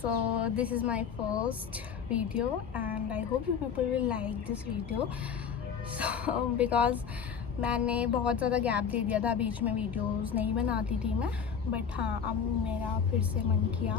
So this is my first video and I hope you people will like this video. So because मैंने बहुत ज़्यादा gap दे दिया था, बीच में वीडियोस नहीं बनाती थी मैं, बट हाँ अब मेरा फिर से मन किया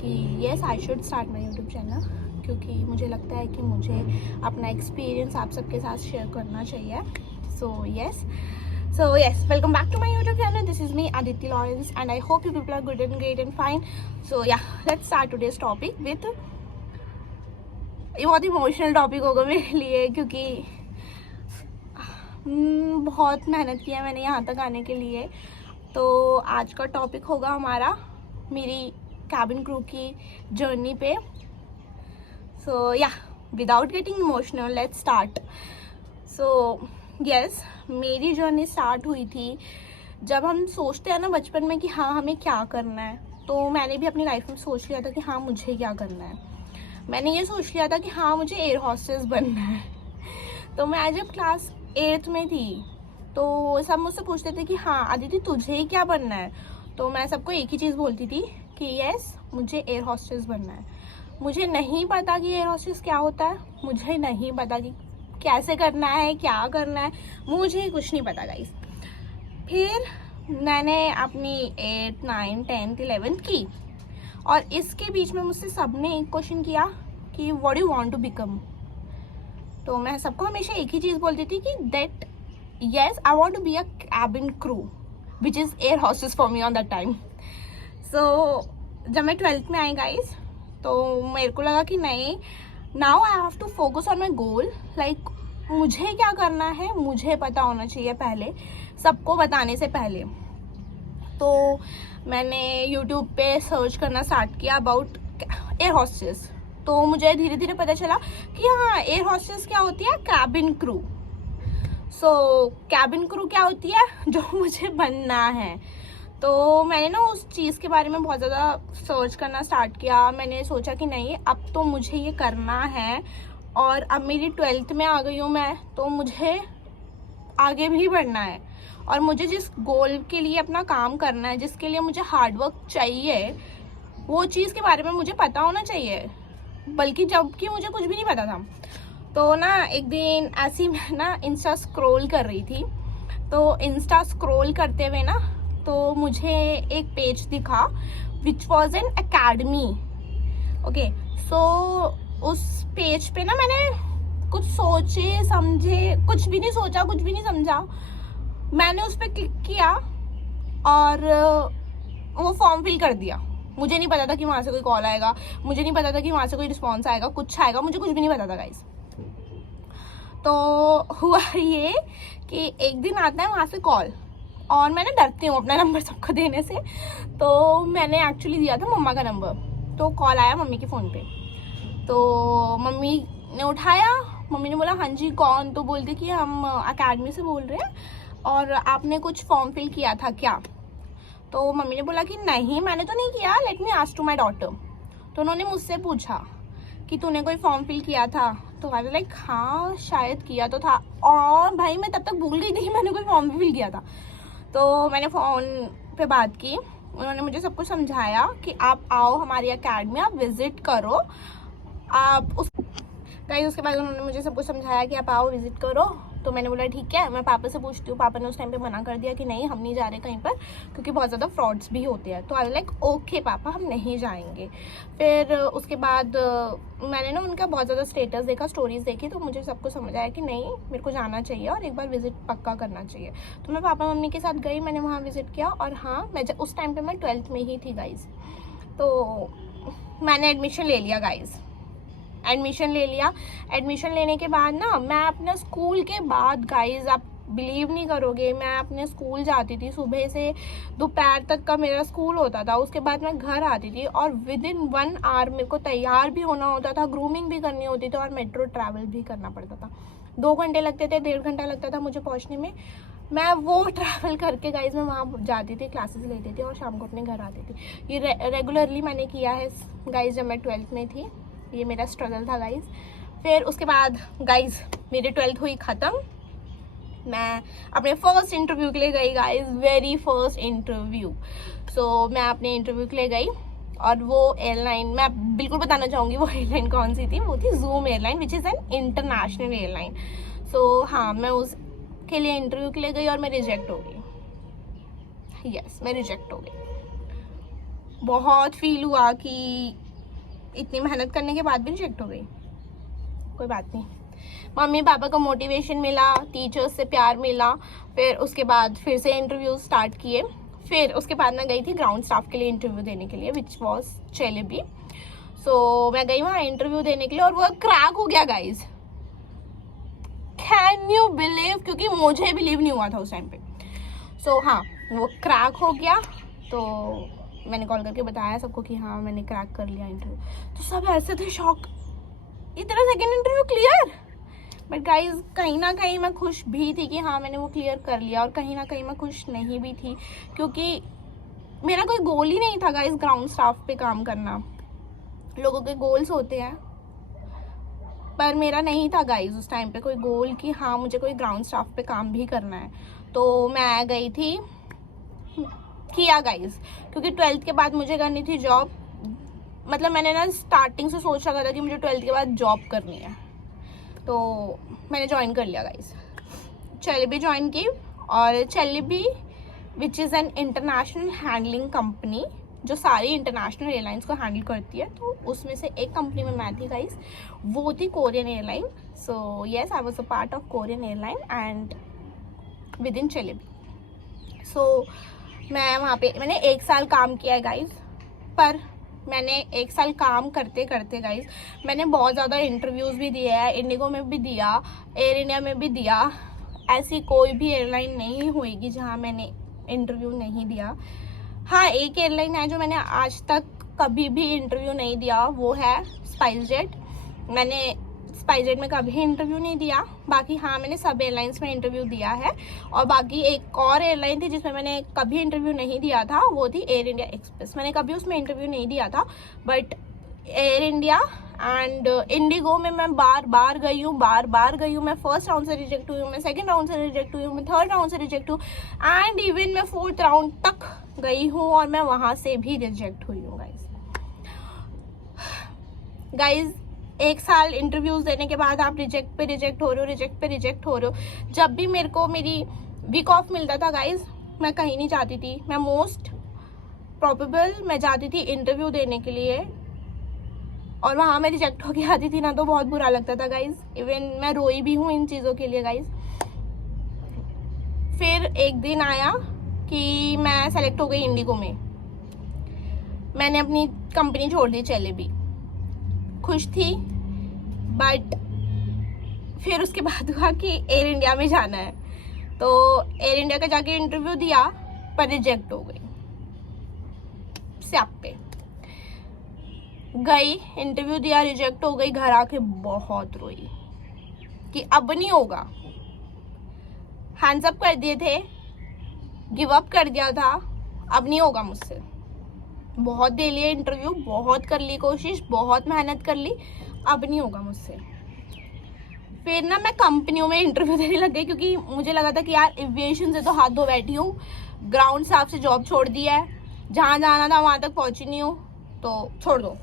कि yes I should start my YouTube channel, क्योंकि मुझे लगता है कि मुझे अपना एक्सपीरियंस आप सबके साथ शेयर करना चाहिए. So yes, welcome back to my YouTube channel. This is me, Aditi Lawrence, and I hope you people are good and great and fine. So yeah, let's start today's topic with, ये बहुत emotional topic होगा मेरे लिए, क्योंकि बहुत मेहनत किया मैंने यहाँ तक आने के लिए. तो आज का टॉपिक होगा हमारा मेरी कैबिन क्रू की जर्नी पे. सो या without getting emotional let's start. So yes, मेरी जर्नी स्टार्ट हुई थी जब हम सोचते हैं ना बचपन में कि हाँ हमें क्या करना है. तो मैंने भी अपनी लाइफ में सोच लिया था कि हाँ मुझे क्या करना है. मैंने ये सोच लिया था कि हाँ मुझे एयर हॉस्टेस बनना है. तो मैं जब क्लास 8th में थी तो सब मुझसे पूछते थे कि हाँ अदिति तुझे क्या बनना है. तो मैं सबको एक ही चीज़ बोलती थी कि यस मुझे एयर हॉस्टेस बनना है. मुझे नहीं पता कि एयर हॉस्टेस क्या होता है, मुझे नहीं पता कि कैसे करना है, क्या करना है, मुझे कुछ नहीं पता गाइस. फिर मैंने अपनी 8th 9th 10th 11th की, और इसके बीच में मुझसे सबने एक क्वेश्चन किया कि what you want to become. तो मैं सबको हमेशा एक ही चीज़ बोलती थी कि that yes I want to be a cabin crew which is air hostess for me on that time. So जब मैं 12th में आई गाइस, तो मेरे को लगा कि नहीं, now I have to focus on my goal. Like मुझे क्या करना है मुझे पता होना चाहिए पहले, सबको बताने से पहले. तो मैंने यूट्यूब पे सर्च करना स्टार्ट किया अबाउट एयर हॉस्टेस. तो मुझे धीरे धीरे पता चला कि हाँ एयर हॉस्टेस क्या होती है, कैबिन क्रू. सो कैबिन क्रू क्या होती है जो मुझे बनना है. तो मैंने ना उस चीज़ के बारे में बहुत ज़्यादा सर्च करना स्टार्ट किया. मैंने सोचा कि नहीं अब तो मुझे ये करना है, और अब मेरी 12th में आ गई हूँ मैं, तो मुझे आगे भी बढ़ना है. और मुझे जिस गोल के लिए अपना काम करना है, जिसके लिए मुझे हार्डवर्क चाहिए, वो चीज़ के बारे में मुझे पता होना चाहिए, बल्कि जबकि मुझे कुछ भी नहीं पता था. तो ना एक दिन ऐसी मैं ना इंस्टा स्क्रॉल कर रही थी. तो इंस्टा स्क्रॉल करते हुए ना तो मुझे एक पेज दिखा which was an academy. Okay, so उस पेज पे ना मैंने कुछ सोचे समझे, कुछ भी नहीं सोचा, कुछ भी नहीं समझा, मैंने उस पर क्लिक किया और वो फॉर्म फिल कर दिया. मुझे नहीं पता था कि वहाँ से कोई कॉल आएगा, मुझे नहीं पता था कि वहाँ से कोई रिस्पॉन्स आएगा, कुछ आएगा, मुझे कुछ भी नहीं पता था गाइस. तो हुआ ये कि एक दिन आता है वहाँ से कॉल, और मैं ना डरती हूँ अपना नंबर सबको देने से. तो मैंने एक्चुअली दिया था मम्मा का नंबर. तो कॉल आया मम्मी के फ़ोन पे. तो मम्मी ने उठाया. मम्मी ने बोला हाँ जी कौन. तो बोलते कि हम अकेडमी से बोल रहे हैं और आपने कुछ फॉर्म फिल किया था क्या. तो मम्मी ने बोला कि नहीं मैंने तो नहीं किया, let me ask to my daughter. तो उन्होंने मुझसे पूछा कि तूने कोई फॉर्म फिल किया था. तो आई वाज लाइक हाँ शायद किया तो था, और भाई मैं तब तक भूल गई थी कि मैंने कोई फॉर्म फिल किया था. तो मैंने फ़ोन पे बात की. उन्होंने मुझे सब कुछ समझाया कि आप आओ हमारी अकेडमी, आप विज़िट करो. आप उस गाइस उसके बाद उन्होंने मुझे सब कुछ समझाया कि आप आओ विज़िट करो. तो मैंने बोला ठीक है, मैं पापा से पूछती हूँ. पापा ने उस टाइम पे मना कर दिया कि नहीं हम नहीं जा रहे कहीं पर, क्योंकि बहुत ज़्यादा फ्रॉड्स भी होते हैं. तो आई लाइक ओके पापा हम नहीं जाएंगे. फिर उसके बाद मैंने ना उनका बहुत ज़्यादा स्टेटस देखा, स्टोरीज देखी, तो मुझे सब कुछ समझ आया कि नहीं मेरे को जाना चाहिए और एक बार विज़िट पक्का करना चाहिए. तो मैं पापा मम्मी के साथ गई, मैंने वहाँ विज़िट किया. और हाँ मैं उस टाइम पर मैं 12th में ही थी गाइज़. तो मैंने एडमिशन ले लिया गाइज़, एडमिशन ले लिया. एडमिशन लेने के बाद ना मैं अपने स्कूल के बाद गाइज आप बिलीव नहीं करोगे, मैं अपने स्कूल जाती थी. सुबह से दोपहर तक का मेरा स्कूल होता था. उसके बाद मैं घर आती थी और विद इन 1 आवर मेरे को तैयार भी होना होता था, ग्रूमिंग भी करनी होती थी, और मेट्रो ट्रैवल भी करना पड़ता था. 2 घंटे लगते थे, 1.5 घंटा लगता था मुझे पहुँचने में. मैं वो ट्रैवल करके गाइज मैं वहाँ जाती थी, क्लासेस लेती थी और शाम को अपने घर आती थी. ये रेगुलरली मैंने किया है गाइज जब मैं 12th में थी. ये मेरा स्ट्रगल था गाइज. फिर उसके बाद गाइज मेरी 12th हुई ख़त्म. मैं अपने फर्स्ट इंटरव्यू के लिए गई गाइज, वेरी फर्स्ट इंटरव्यू. सो मैं अपने इंटरव्यू के लिए गई और वो एयरलाइन मैं बिल्कुल बताना चाहूँगी वो एयरलाइन कौन सी थी, वो थी Zoom airline which is an international airline. So हाँ, मैं उसके लिए इंटरव्यू के लिए गई और मैं रिजेक्ट हो गई। यस, मैं रिजेक्ट हो गई। बहुत फील हुआ कि इतनी मेहनत करने के बाद भी रिजेक्ट हो गई। कोई बात नहीं, मम्मी पापा का मोटिवेशन मिला, टीचर्स से प्यार मिला, फिर उसके बाद फिर से इंटरव्यू स्टार्ट किए। फिर उसके बाद मैं गई थी ग्राउंड स्टाफ के लिए इंटरव्यू देने के लिए विच वॉज चेलेबी। सो मैं गई वहाँ इंटरव्यू देने के लिए और वो क्रैक हो गया गाइज, कैन यू बिलीव, क्योंकि मुझे बिलीव नहीं हुआ था उस टाइम पे। सो हाँ, वो क्रैक हो गया। तो मैंने कॉल करके बताया सबको कि हाँ मैंने क्रैक कर लिया इंटरव्यू। तो सब ऐसे थे शॉक, इतना second interview clear. But guys कहीं ना कहीं मैं खुश भी थी कि हाँ मैंने वो क्लियर कर लिया, और कहीं ना कहीं मैं खुश नहीं भी थी क्योंकि मेरा कोई गोल ही नहीं था गाइज ग्राउंड स्टाफ पे काम करना। लोगों के गोल्स होते हैं पर मेरा नहीं था गाइज उस टाइम पे कोई गोल कि हाँ मुझे कोई ग्राउंड स्टाफ पे काम भी करना है। तो मैं गई थी, किया गाइज, क्योंकि 12th के बाद मुझे करनी थी जॉब। मतलब मैंने ना स्टार्टिंग से सोच रखा था कि मुझे 12th के बाद जॉब करनी है, तो मैंने ज्वाइन कर लिया गाइस। चेलेबी ज्वाइन की, और Celebi which is an international handling company जो सारी इंटरनेशनल एयरलाइंस को हैंडल करती है। तो उसमें से एक कंपनी में मैं थी गाइस, वो थी Korean airline. So yes, I was a part of Korean airline and with in Celebi. So मैं वहाँ पे मैंने 1 साल काम किया है गाइस। पर मैंने 1 साल काम करते करते गाइस मैंने बहुत ज़्यादा इंटरव्यूज़ भी दिए हैं, इंडिगो में भी दिया, एयर इंडिया में भी दिया। ऐसी कोई भी एयरलाइन नहीं होएगी जहाँ मैंने इंटरव्यू नहीं दिया। हाँ, एक एयरलाइन है जो मैंने आज तक कभी भी इंटरव्यू नहीं दिया, वो है स्पाइसजेट। मैंने स्पाइसजेट में कभी इंटरव्यू नहीं दिया। बाकी हाँ, मैंने सब एयरलाइंस में इंटरव्यू दिया है। और बाकी एक और एयरलाइन थी जिसमें मैंने कभी इंटरव्यू नहीं दिया था, वो थी एयर इंडिया एक्सप्रेस। मैंने कभी उसमें इंटरव्यू नहीं दिया था, but air India and Indigo में मैं बार बार गई हूँ। मैं फर्स्ट राउंड से रिजेक्ट हुई हूँ, मैं सेकेंड राउंड से रिजेक्ट हुई हूँ, मैं थर्ड राउंड से रिजेक्ट हूँ, एंड इवन मैं 4th राउंड तक गई हूँ और मैं वहाँ से भी रिजेक्ट हुई हूँ गाइज। 1 साल इंटरव्यूज देने के बाद आप रिजेक्ट पे रिजेक्ट हो रहे हो। जब भी मेरे को मेरी वीक ऑफ मिलता था गाइज, मैं कहीं नहीं जाती थी। मैं मोस्ट प्रोबेबल मैं जाती थी इंटरव्यू देने के लिए, और वहाँ मैं रिजेक्ट होके आती थी ना, तो बहुत बुरा लगता था गाइज। इवन मैं रोई भी हूँ इन चीज़ों के लिए गाइज। फिर एक दिन आया कि मैं सेलेक्ट हो गई इंडिगो में। मैंने अपनी कंपनी छोड़ दी चेलेबी, खुश थी। बट फिर उसके बाद हुआ कि एयर इंडिया में जाना है, तो एयर इंडिया का जाके इंटरव्यू दिया पर रिजेक्ट हो गई। स्याप पे गई, इंटरव्यू दिया, रिजेक्ट हो गई। घर आके बहुत रोई कि अब नहीं होगा। हैंड्स अप कर दिए थे, गिव अप कर दिया था, अब नहीं होगा मुझसे। बहुत दे लिए इंटरव्यू, बहुत कर ली कोशिश, बहुत मेहनत कर ली, अब नहीं होगा मुझसे। फिर ना मैं कंपनियों में इंटरव्यू देने लग गई, क्योंकि मुझे लगा था कि यार एविएशन से तो हाथ धो बैठी हूँ, ग्राउंड स्टाफ से जॉब छोड़ दी है, जहाँ जाना था वहाँ तक पहुँची नहीं हूँ, तो छोड़ दो।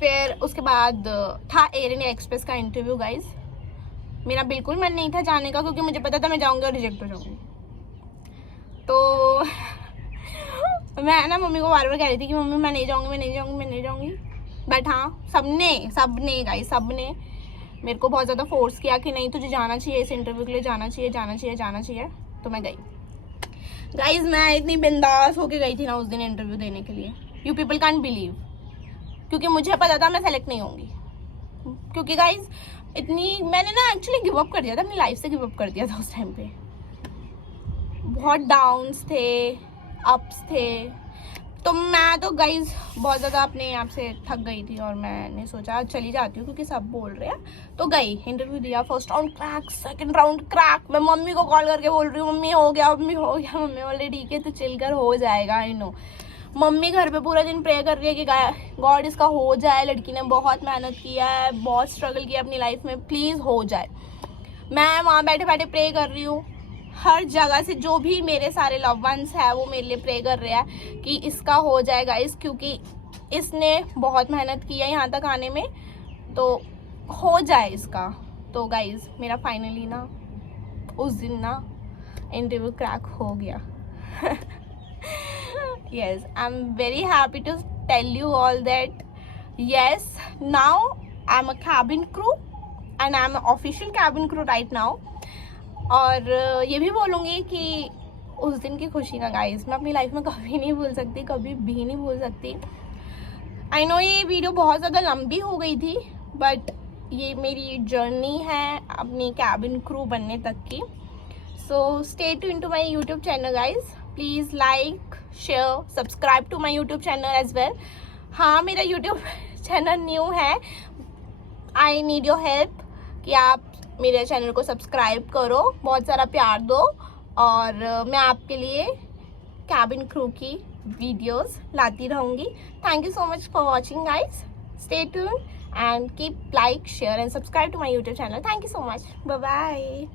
फिर उसके बाद था एयर इंडिया एक्सप्रेस का इंटरव्यू गाइज। मेरा बिल्कुल मन नहीं था जाने का, क्योंकि मुझे पता था मैं जाऊँगी और रिजेक्ट हो जाऊँगी। तो मैं ना मम्मी को बार बार कह रही थी कि मम्मी मैं नहीं जाऊँगी। बट हाँ, सबने गाइस, सबने मेरे को बहुत ज़्यादा फोर्स किया कि नहीं तुझे जाना चाहिए, इस इंटरव्यू के लिए जाना चाहिए। तो मैं गई गाइस। मैं इतनी बिंदास होके गई थी ना उस दिन इंटरव्यू देने के लिए, यू पीपल कांट बिलीव, क्योंकि मुझे पता था मैं सेलेक्ट नहीं होंगी। क्योंकि गाइस मैंने ना एक्चुअली गिव अप कर दिया था, अपनी लाइफ से गिव अप कर दिया था उस टाइम पे। बहुत डाउन्स थे, अप्स थे, तो मैं तो गाइज बहुत ज़्यादा अपने आप से थक गई थी, और मैंने सोचा चली जाती हूँ क्योंकि सब बोल रहे हैं। तो गई, इंटरव्यू दिया, first round crack, second round crack. मैं मम्मी को कॉल करके बोल रही हूँ मम्मी हो गया। मम्मी बोले ठीक है, तो चिल कर, हो जाएगा, आई नो। मम्मी घर पे पूरा दिन प्रे कर रही है कि गॉड इसका हो जाए, लड़की ने बहुत मेहनत किया है, बहुत स्ट्रगल किया अपनी लाइफ में, प्लीज़ हो जाए। मैं वहाँ बैठे बैठे प्रे कर रही हूँ, हर जगह से जो भी मेरे सारे लव वंस है वो मेरे लिए प्रे कर रहे हैं कि इसका हो जाए गाइस, क्योंकि इसने बहुत मेहनत की है यहाँ तक आने में, तो हो जाए इसका। तो गाइस मेरा फाइनली ना उस दिन ना इंटरव्यू क्रैक हो गया। yes, I'm very happy to tell you all that yes, now I'm a cabin crew and I'm an official cabin crew right now। और ये भी बोलूँगी कि उस दिन की खुशी ना गाइस मैं अपनी लाइफ में कभी नहीं भूल सकती, कभी भी नहीं भूल सकती। आई नो ये वीडियो बहुत ज़्यादा लंबी हो गई थी, बट ये मेरी जर्नी है अपनी कैबिन क्रू बनने तक की। So stay tuned to my YouTube channel guys, please like share subscribe to my YouTube channel as well. हाँ, मेरा यूट्यूब चैनल न्यू है, आई नीड योर हेल्प कि आप मेरे चैनल को सब्सक्राइब करो, बहुत सारा प्यार दो, और मैं आपके लिए कैबिन क्रू की वीडियोस लाती रहूँगी। Thank you so much for watching guys, stay tuned and keep like share and subscribe to my YouTube channel. Thank you so much, bye bye.